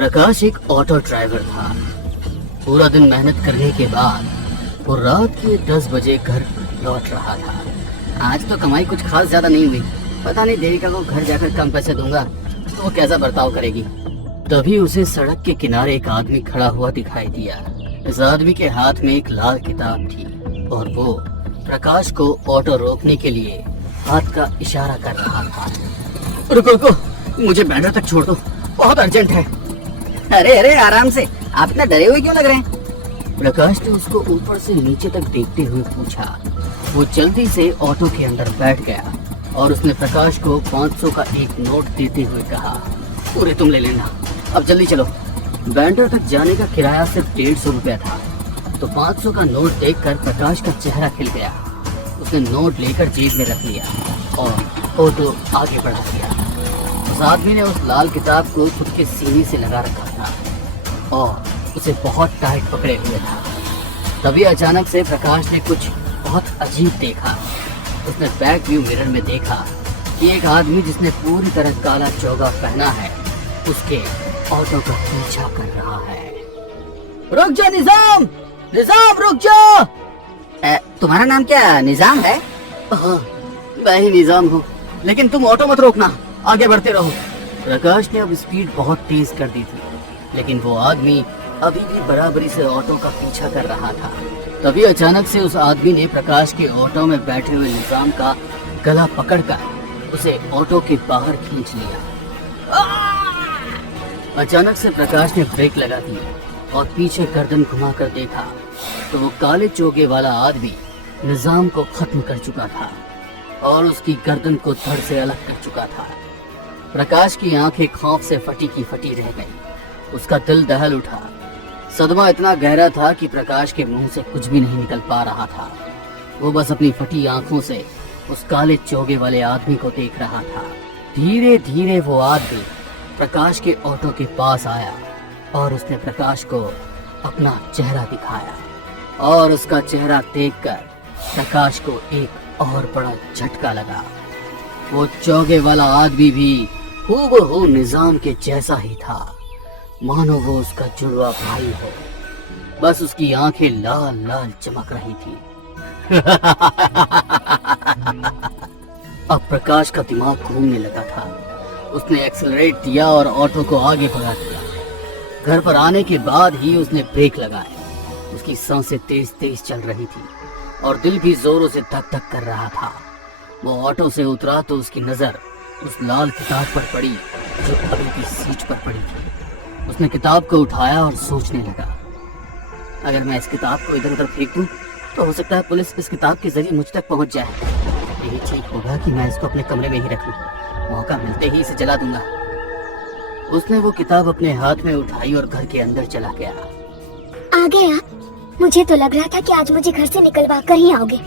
प्रकाश एक auto driver था। पूरा दिन मेहनत करने के बाद वो रात के 10 बजे घर लौट रहा था। आज तो कमाई कुछ खास ज्यादा नहीं हुई। पता नहीं देविका को घर जाकर कम पैसे दूंगा तो वो कैसा बर्ताव करेगी। तभी उसे सड़क के किनारे एक आदमी खड़ा हुआ दिखाई दिया। इस आदमी के हाथ में एक लाल किताब थी और वो प्रकाश को ऑटो रोकने के लिए हाथ का इशारा कर रहा था। रुको रुको, मुझे बैंड्रा तक छोड़ दो, बहुत अर्जेंट है। अरे अरे आराम से, आप इतना डरे हुए क्यों लग रहे हैं? प्रकाश ने उसको ऊपर से नीचे तक देखते हुए पूछा। वो जल्दी से ऑटो के अंदर बैठ गया और उसने प्रकाश को 500 का एक नोट देते हुए कहा, पूरे तुम ले लेना, अब जल्दी चलो। बैंड्रा तक जाने का किराया सिर्फ 150 रुपया था। तो 500 का नोट देखकर प्रकाश का चेहरा खिल गया। उसने नोट लेकर जेब में रख लिया और ऑटो आगे बढ़ा दिया। उस आदमी ने उस लाल किताब को खुद के सीने से लगा रखा था और उसे बहुत टाइट पकड़े हुए था। तभी अचानक से प्रकाश ने कुछ बहुत अजीब देखा। उसने बैक व्यू मिरर में देखा कि एक आदमी जिसने पूरी तरह काला चोगा पहना है उसके ऑटो का पीछा कर रहा है। रुक जा निजाम, निजाम रुक जा। तुम्हारा नाम क्या निजाम है? हाँ, मैं ही निजाम हूँ, लेकिन तुम ऑटो मत रोकना, आगे बढ़ते रहो। प्रकाश ने अब स्पीड बहुत तेज कर दी थी, लेकिन वो आदमी अभी भी बराबरी से ऑटो का पीछा कर रहा था। तभी अचानक से उस आदमी ने प्रकाश के ऑटो में बैठे हुए निजाम का गला पकड़कर उसे ऑटो के बाहर खींच लिया। अचानक से प्रकाश ने ब्रेक लगा दी और पीछे गर्दन घुमाकर देखा तो वो काले चोगे वाला आदमी निजाम को खत्म कर चुका था और उसकी गर्दन को धड़ से अलग कर चुका था। प्रकाश की आंखें खौफ से फटी की फटी रह गई। उसका दिल दहल उठा। सदमा इतना गहरा था कि प्रकाश के मुंह से कुछ भी नहीं निकल पा रहा था। वो बस अपनी फटी आंखों से उस काले चोगे वाले आदमी को देख रहा था। धीरे धीरे वो आदमी प्रकाश के ऑटो के पास आया और उसने प्रकाश को अपना चेहरा दिखाया और उसका चेहरा देखकर प्रकाश को एक और बड़ा झटका लगा। वो चोगे वाला आदमी भी हूबहू निजाम के जैसा ही था, मानो वो उसका जुड़वा भाई हो। बस उसकी आंखें लाल लाल चमक रही थी। अब प्रकाश का दिमाग घूमने लगा था। उसने एक्सेलरेट दिया और ऑटो को आगे बढ़ा दिया। घर पर आने के बाद ही उसने ब्रेक लगाए। उसकी सांसें तेज तेज चल रही थी और दिल भी जोरों से धक धक कर रहा था। वो ऑटो से उतरा तो उसकी नजर उस लाल किताब पर पड़ी जो अभी भी सीट पर पड़ी थी। उसने किताब को उठाया और सोचने लगा, अगर मैं इस किताब को इधर उधर फेंक दूं तो हो सकता है पुलिस इस किताब के जरिए मुझ तक पहुंच जाए। यही ठीक होगा कि मैं इसको अपने कमरे में ही रख लूं। मौका मिलते ही इसे जला दूंगा। उसने वो किताब अपने हाथ में उठाई और घर के अंदर चला गया। आ गए आप? मुझे तो लग रहा था कि आज मुझे घर से निकलवा कर ही आओगे।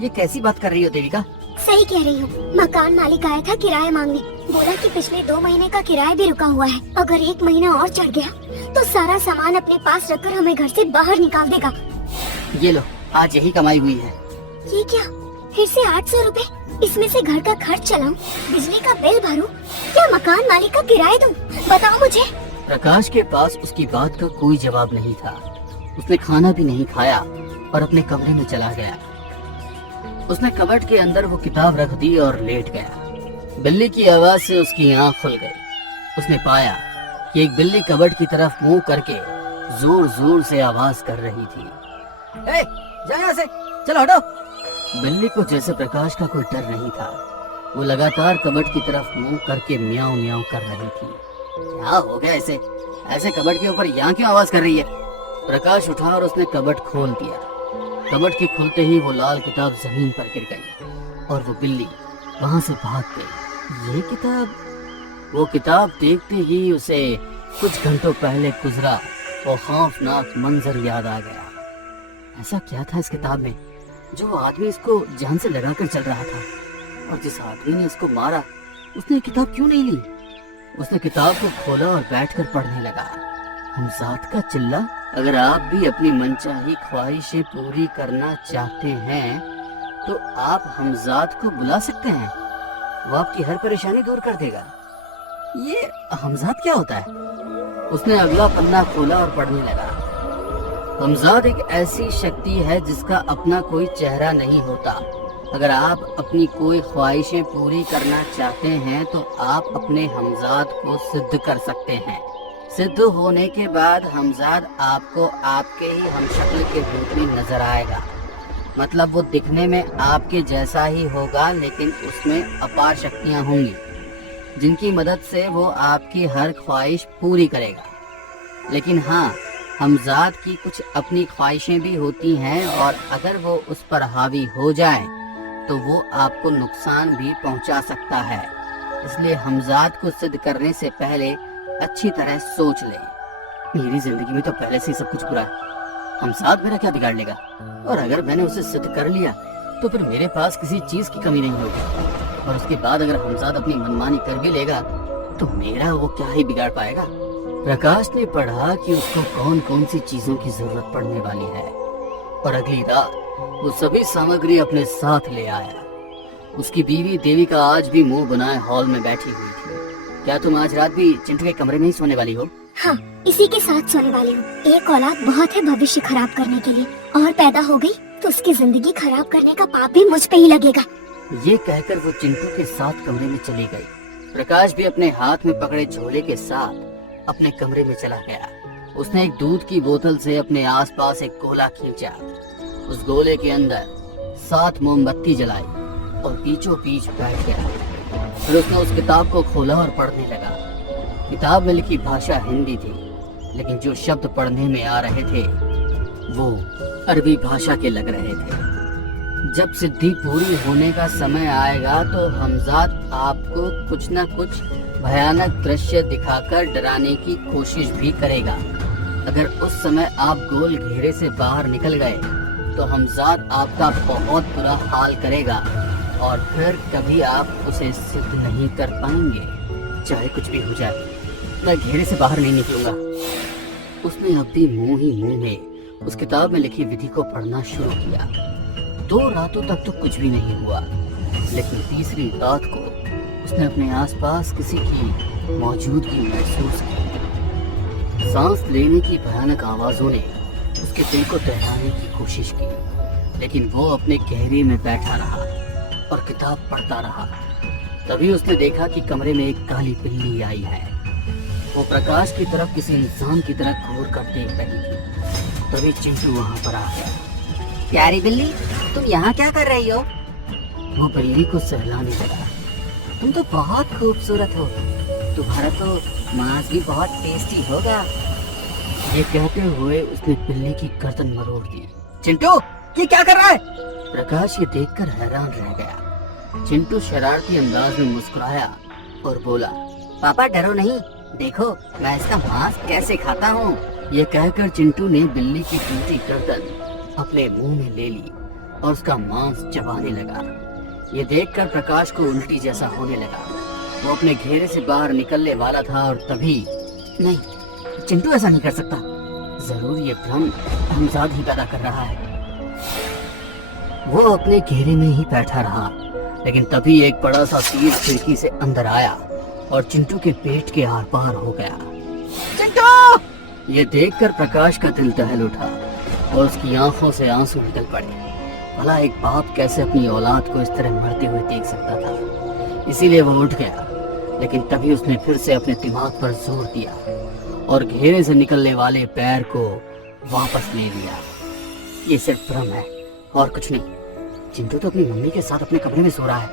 ये कैसी बात कर रही हो देविका? सही कह रही हूँ। मकान मालिक आया था किराया मांगने। बोला कि पिछले 2 महीने का किराया भी रुका हुआ है। अगर 1 महीना और चढ़ गया तो सारा सामान अपने पास रखकर हमें घर से बाहर निकाल देगा। ये लो, आज यही कमाई हुई है। ये क्या? फिर से 800 रुपए? इसमें से घर का खर्च चलाऊं, बिजली का बिल भरूं, क्या मकान मालिक का किराया दूं? बताओ मुझे। प्रकाश के पास उसकी बात का कोई जवाब नहीं था। उसने खाना भी नहीं खाया और अपने कमरे में चला गया। उसने कबर्ड के अंदर वो किताब रख दी और लेट गया। बिल्ली की आवाज से उसकी आंख खुल गई। उसने पाया कि एक बिल्ली कबर्ड की तरफ मुंह करके जोर जोर से आवाज कर रही थी। ए, जा यहाँ से, चलो हटो। बिल्ली को जैसे प्रकाश का कोई डर नहीं था। वो लगातार कबर्ड की तरफ मुंह करके म्याऊं म्याऊं कर रही थी। क्या हो गया ऐसे? ऐसे कबर्ड के ऊपर यहाँ क्यों आवाज कर रही है? प्रकाश उठा और उसने कबर्ड खोल दिया। कबर्ड के खुलते ही वो लाल किताब जमीन पर गिर गई और वो बिल्ली वहां से भाग गई। ये किताब? वो किताब देखते ही उसे कुछ घंटों पहले गुजरा वो खौफनाक मंजर याद आ गया। ऐसा क्या था इस किताब में जो आदमी इसको जान से लगाकर चल रहा था? और जिस आदमी ने इसको मारा उसने किताब क्यों नहीं ली? उसने किताब को खोला और बैठकर पढ़ने लगा। हमजाद का चिल्ला। अगर आप भी अपनी मनचाही ख्वाहिशें पूरी करना चाहते हैं तो आप हमजाद को बुला सकते हैं। वो आपकी हर परेशानी दूर कर देगा। ये हमजाद क्या होता है? उसने अगला पन्ना खोला और पढ़ने लगा। हमजाद एक ऐसी शक्ति है जिसका अपना कोई चेहरा नहीं होता। अगर आप अपनी कोई ख्वाहिशें पूरी करना चाहते हैं तो आप अपने हमजाद को सिद्ध कर सकते हैं। सिद्ध होने के बाद हमजाद आपको आपके ही हमशक्ल के रूप में नजर आएगा। मतलब वो दिखने में आपके जैसा ही होगा, लेकिन उसमें अपार शक्तियां होंगी जिनकी मदद से वो आपकी हर ख्वाहिश पूरी करेगा। लेकिन हाँ, हमजाद की कुछ अपनी ख्वाहिशें भी होती हैं और अगर वो उस पर हावी हो जाए तो वो आपको नुकसान भी पहुंचा सकता है। इसलिए हमजाद को सिद्ध करने से पहले अच्छी तरह सोच ले। मेरी जिंदगी में तो पहले से ही सब कुछ बुरा है, हमजाद मेरा क्या बिगाड़ लेगा? और अगर मैंने उसे सिद्ध कर लिया तो फिर मेरे पास किसी चीज की कमी नहीं होगी। और उसके बाद अगर हमजाद अपनी मनमानी कर भी लेगा तो मेरा वो क्या ही बिगाड़ पाएगा। प्रकाश ने पढ़ा कि उसको कौन कौन सी चीजों की जरूरत पड़ने वाली है और अगली रात वो सभी सामग्री अपने साथ ले आया। उसकी बीवी देविका आज भी मुंह बनाए हॉल में बैठी हुई थी। क्या तुम आज रात भी चिंटू के कमरे में ही सोने वाली हो? हाँ, इसी के साथ सोने वाली हूँ। एक औलाद बहुत है भविष्य खराब करने के लिए, और पैदा हो गई तो उसकी जिंदगी खराब करने का पाप भी मुझ पे ही लगेगा। ये कहकर वो चिंटू के साथ कमरे में चली गई। प्रकाश भी अपने हाथ में पकड़े झोले के साथ अपने कमरे में चला गया। उसने एक दूध की बोतल से अपने आसपास एक गोला खींचा। उस गोले के अंदर 7 मोमबत्ती जलाई और पीछों पीछ बैठ गया। फिर उसने उस किताब को खोला और पढ़ने लगा। किताब में लिखी भाषा हिंदी थी, लेकिन जो शब्द पढ़ने में आ रहे थे वो अरबी भाषा के लग रहे थे। जब सिद्धि पूरी होने का समय आएगा तो हमजाद आपको कुछ न कुछ भयानक दृश्य दिखाकर डराने की कोशिश भी करेगा। अगर उस समय आप गोल घेरे से बाहर निकल गए तो हमजाद आपका बहुत बुरा हाल करेगा और फिर कभी आप उसे सिद्ध नहीं कर पाएंगे। चाहे कुछ भी हो जाए, मैं घेरे से बाहर नहीं निकलूंगा। उसने अब भी मुंह ही मुंह में उस किताब में लिखी विधि को पढ़ना शुरू किया। 2 रातों तक तो कुछ भी नहीं हुआ, लेकिन तीसरी रात को उसने अपने आसपास किसी की मौजूदगी महसूस की। सांस लेने की भयानक आवाजों ने उसके दिल को दहलाने की कोशिश की, लेकिन वो अपने गहरे में बैठा रहा और किताब पढ़ता रहा। तभी उसने देखा कि कमरे में एक काली बिल्ली आई है। वो प्रकाश की तरफ किसी इंसान की तरह घूर कर देख रही थी। तभी चिंटू वहाँ पर आ गया। प्यारी बिल्ली, तुम यहाँ क्या कर रही हो? वो बिल्ली को सहलाने लगा। तुम तो बहुत खूबसूरत हो, तुम्हारा तो मांस भी बहुत टेस्टी होगा। ये कहते हुए उसने बिल्ली की गर्दन मरोड़ दी। चिंटू, ये क्या कर रहा है? प्रकाश ये देखकर हैरान रह गया। चिंटू शरारती अंदाज में मुस्कुराया और बोला, पापा डरो नहीं, देखो मैं इसका मांस कैसे खाता हूँ। ये कहकर चिंटू ने बिल्ली की टूटी गर्दन अपने मुंह में ले ली और उसका मांस चबाने लगा। ये देखकर प्रकाश को उल्टी जैसा होने लगा। वो अपने घेरे से बाहर निकलने वाला था और तभी, नहीं, चिंटू ऐसा नहीं कर सकता। जरूर ये भ्रम हमजाद ही पैदा कर रहा है। वो अपने घेरे में ही बैठा रहा, लेकिन तभी एक बड़ा सा तीर खिड़की से अंदर आया और चिंटू के पेट के आर पार हो गया। चिंटू! ये देखकर प्रकाश का दिल दहल उठा और उसकी आंखों से आंसू निकल पड़े। भला एक बाप कैसे अपनी औलाद को इस तरह मरते हुए देख सकता था। इसीलिए वो उठ गया, लेकिन तभी उसने फिर से अपने दिमाग पर जोर दिया और घेरे से निकलने वाले पैर को वापस ले लिया। ये सिर्फ भ्रम है और कुछ नहीं। चिंटू तो अपनी मम्मी के साथ अपने कमरे में सो रहा है,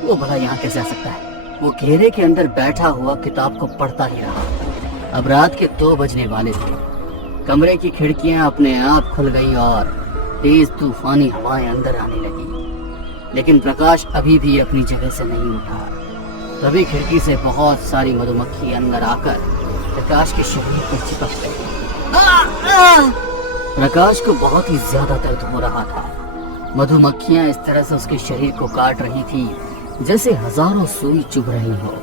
वो भला यहाँ कैसे आ सकता है? वो घेरे के अंदर बैठा हुआ किताब को पढ़ता ही रहा। अब रात के 2 बजने वाले थे। कमरे की खिड़कियां अपने आप खुल गई और तेज तूफानी हवाएं अंदर आने लगी, लेकिन प्रकाश अभी भी अपनी जगह से नहीं उठा। तभी खिड़की से बहुत सारी मधुमक्खी अंदर आकर प्रकाश के शरीर पर चिपक गई। प्रकाश को बहुत ही ज्यादा दर्द हो रहा था। मधुमक्खियां इस तरह से उसके शरीर को काट रही थी जैसे हजारों सुई चुभ रही हो,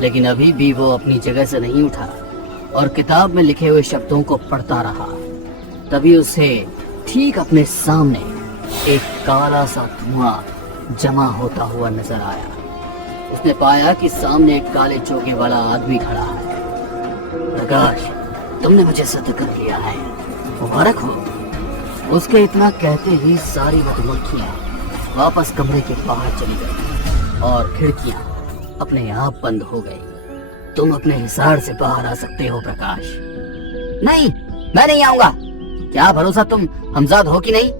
लेकिन अभी भी वो अपनी जगह से नहीं उठा और किताब में लिखे हुए शब्दों को पढ़ता रहा। तभी उसे ठीक अपने सामने एक काला सा धुआं जमा होता हुआ नजर आया। उसने पाया कि सामने एक काले चोगे वाला आदमी खड़ा है। प्रकाश, तुमने मुझे सिद्ध कर लिया है, मुबारक हो। उसके इतना कहते ही सारी मधुमक्खियां वापस कमरे के बाहर चली गई और खिड़कियां अपने आप बंद हो गई। तुम अपने हिसार से बाहर आ सकते हो प्रकाश। नहीं, मैं नहीं आऊंगा। क्या भरोसा तुम हमजाद हो कि नहीं?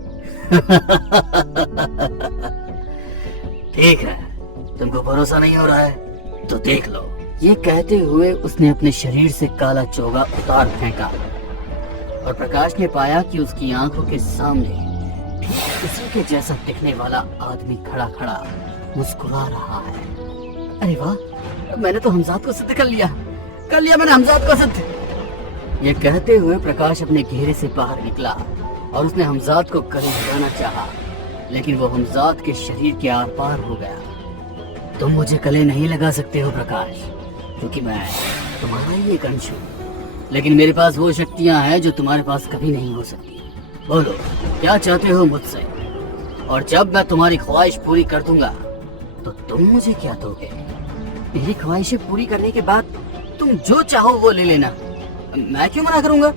ठीक है, तुमको भरोसा नहीं हो रहा है तो देख लो। ये कहते हुए उसने अपने शरीर से काला चोगा उतार फेंका और प्रकाश ने पाया कि उसकी आंखों के सामने ठीक उसी के जैसा दिखने वाला आदमी खड़ा खड़ा मुस्कुरा रहा है। अरे वाह, मैंने तो हमजाद को सिद्ध कर लिया मैंने हमजाद को सिद्ध। ये कहते हुए प्रकाश अपने घेरे से बाहर निकला और उसने हमजाद को करीब लाना चाहा, लेकिन वो हमजाद के शरीर के आर पार हो गया। तुम मुझे गले नहीं लगा सकते हो प्रकाश, क्योंकि मैं तुम्हारा ही एक अंश हूँ, लेकिन मेरे पास वो शक्तियाँ हैं जो तुम्हारे पास कभी नहीं हो सकती। बोलो, क्या चाहते हो मुझसे? और जब मैं तुम्हारी ख्वाहिश पूरी कर दूंगा तो तुम मुझे क्या दोगे? मेरी ख्वाहिशें पूरी करने के बाद तुम जो चाहो वो ले लेना, मैं क्यों मना करूंगा?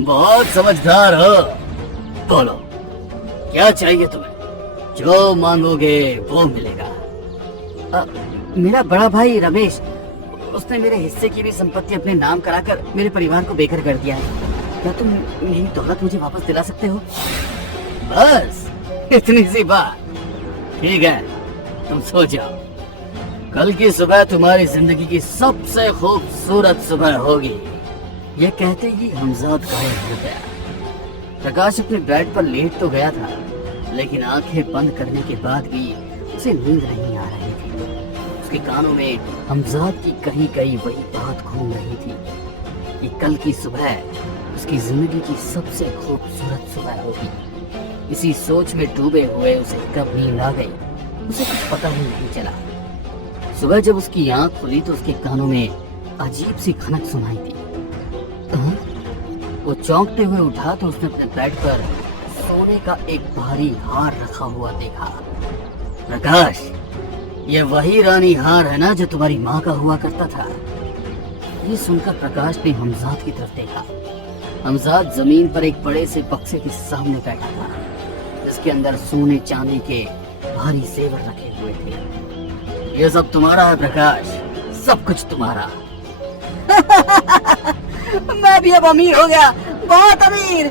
बहुत समझदार हो। बोलो, क्या चाहिए तुम्हें? जो मांगोगे वो मिलेगा। मेरा बड़ा भाई रमेश, उसने मेरे हिस्से की भी संपत्ति अपने नाम कराकर मेरे परिवार को बेघर कर दिया है। क्या तुम मेरी दौलत मुझे वापस दिला सकते हो? बस इतनी सी बात? ठीक है, तुम सो जाओ। कल की सुबह तुम्हारी जिंदगी की सबसे खूबसूरत सुबह होगी। यह कहते ही हमजाद गायब हो गया। प्रकाश अपने बेड पर लेट तो गया था, लेकिन आंखें बंद करने के बाद भी उसे नींद नहीं आ रही थी। उसके कानों में हमजाद की कहीं कहीं वही बात घूम रही थी कि कल की सुबह उसकी जिंदगी की सबसे खूबसूरत सुबह होगी। इसी सोच में डूबे हुए उसे कब नींद आ गई, उसे कुछ पता ही नहीं चला। सुबह जब उसकी आंख खुली तो उसके कानों में अजीब सी खनक सुनाई दी। वो चौंकते हुए उठा तो उसने अपने बेड पर सोने का एक भारी हार रखा हुआ देखा। प्रकाश, ये वही रानी हार है ना जो तुम्हारी माँ का हुआ करता था? ये सुनकर प्रकाश ने हमजाद की तरफ देखा। हमजाद जमीन पर एक बड़े से बक्से के सामने बैठा था, जिसके अंदर सोने चांदी के भारी जेवर रखे हुए थे। ये सब तुम्हारा है प्रकाश, सब कुछ तुम्हारा। मैं भी अब अमीर हो गया, बहुत अमीर।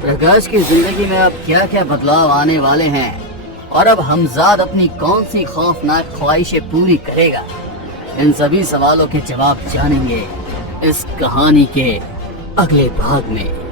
प्रकाश की जिंदगी में अब क्या क्या बदलाव आने वाले हैं और अब हमजाद अपनी कौन सी खौफनाक ख्वाहिशें पूरी करेगा, इन सभी सवालों के जवाब जानेंगे इस कहानी के अगले भाग में।